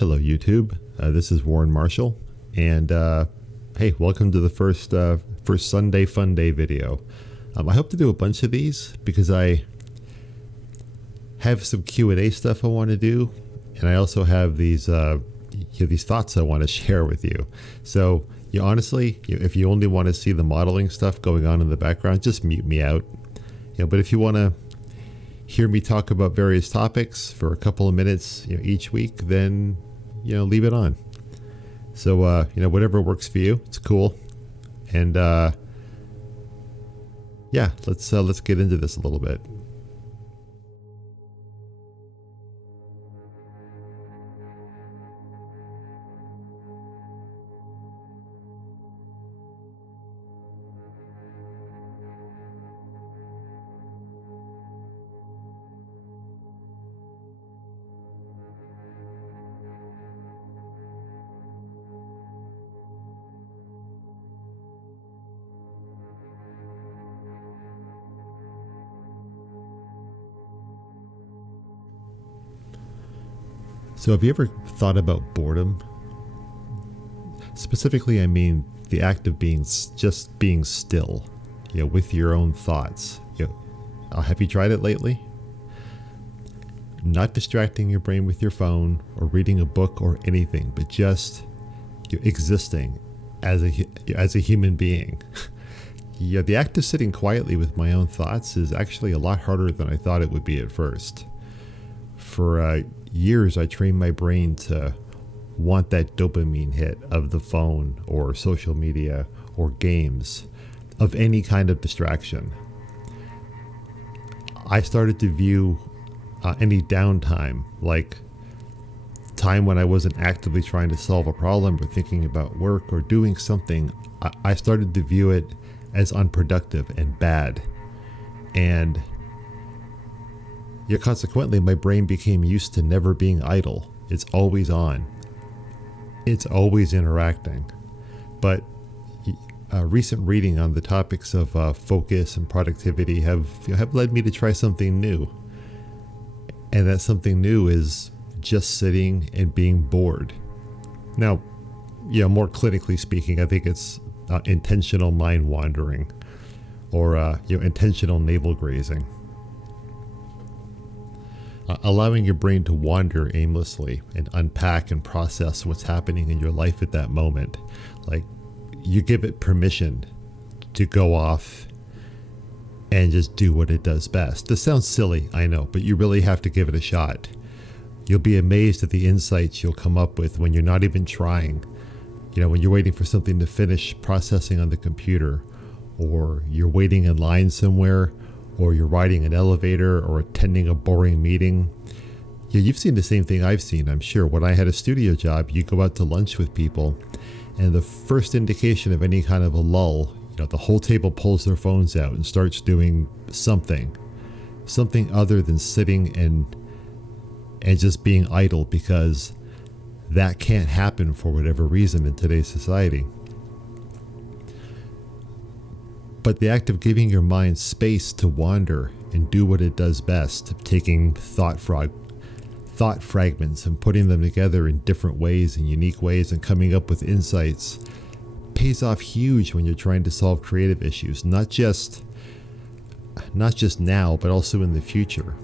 Hello, YouTube. This is Warren Marshall, and hey, welcome to the first Sunday Funday video. I hope to do a bunch of these because I have some Q&A stuff I want to do, and I also have these thoughts I want to share with you. So, honestly, if you only want to see the modeling stuff going on in the background, just mute me out. But if you want to hear me talk about various topics for a couple of minutes, each week, then leave it on. So whatever works for you, it's cool. And yeah, let's get into this a little bit. So have you ever thought about boredom? Specifically, I mean the act of just being still, with your own thoughts. Have you tried it lately? Not distracting your brain with your phone or reading a book or anything, but just existing as a human being. The act of sitting quietly with my own thoughts is actually a lot harder than I thought it would be at first. For years, I trained my brain to want that dopamine hit of the phone or social media or games, of any kind of distraction. I started to view any downtime, like time when I wasn't actively trying to solve a problem or thinking about work or doing something, I started to view it as unproductive and bad. And consequently, my brain became used to never being idle. It's always on. It's always interacting. But recent reading on the topics of focus and productivity have led me to try something new. And that something new is just sitting and being bored. Now, more clinically speaking, I think it's intentional mind wandering, or intentional navel grazing. Allowing your brain to wander aimlessly and unpack and process what's happening in your life at that moment. Like, you give it permission to go off and just do what it does best. This sounds silly, I know, but you really have to give it a shot. You'll be amazed at the insights you'll come up with when you're not even trying. When you're waiting for something to finish processing on the computer, or you're waiting in line somewhere, or you're riding an elevator or attending a boring meeting. You've seen the same thing I've seen, I'm sure. When I had a studio job, you go out to lunch with people, and the first indication of any kind of a lull, the whole table pulls their phones out and starts doing something other than sitting and just being idle, because that can't happen for whatever reason in today's society. But the act of giving your mind space to wander and do what it does best, taking thought fragments and putting them together in different ways and unique ways and coming up with insights, pays off huge when you're trying to solve creative issues, not just now, but also in the future.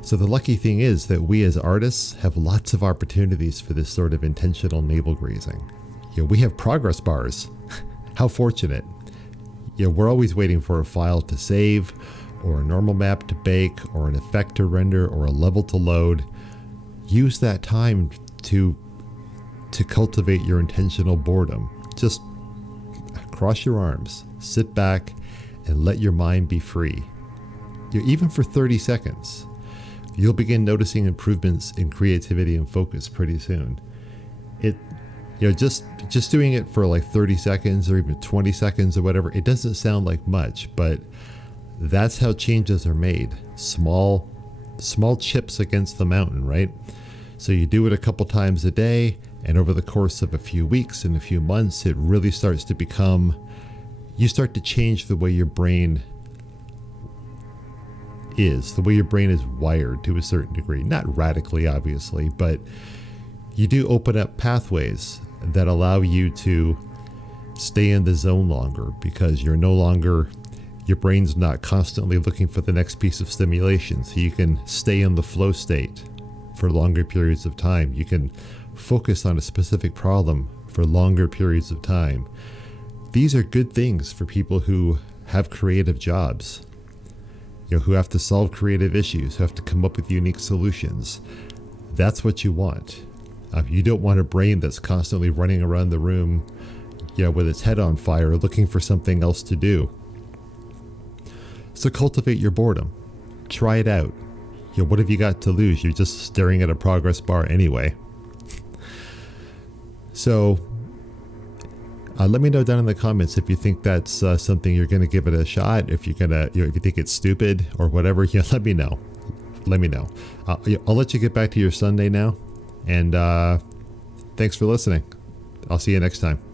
So the lucky thing is that we as artists have lots of opportunities for this sort of intentional navel grazing. We have progress bars. How fortunate. We're always waiting for a file to save, or a normal map to bake, or an effect to render, or a level to load. Use that time to cultivate your intentional boredom. Just cross your arms, sit back, and let your mind be free. Even for 30 seconds. You'll begin noticing improvements in creativity and focus pretty soon. Just doing it for like 30 seconds or even 20 seconds or whatever, it doesn't sound like much, but that's how changes are made. Small chips against the mountain, right? So you do it a couple times a day, and over the course of a few weeks and a few months, it really starts to become, you start to change the way your brain is, the way your brain is wired to a certain degree. Not radically, obviously, but you do open up pathways that allow you to stay in the zone longer, because you're no longer, your brain's not constantly looking for the next piece of stimulation. So you can stay in the flow state for longer periods of time. You can focus on a specific problem for longer periods of time. These are good things for people who have creative jobs, who have to solve creative issues, who have to come up with unique solutions. That's what you want. You don't want a brain that's constantly running around the room, with its head on fire, looking for something else to do. So cultivate your boredom. Try it out. What have you got to lose? You're just staring at a progress bar anyway. So let me know down in the comments if you think that's something you're going to give it a shot. If you're gonna, if you think it's stupid or whatever, let me know. Let me know. I'll let you get back to your Sunday now. And thanks for listening. I'll see you next time.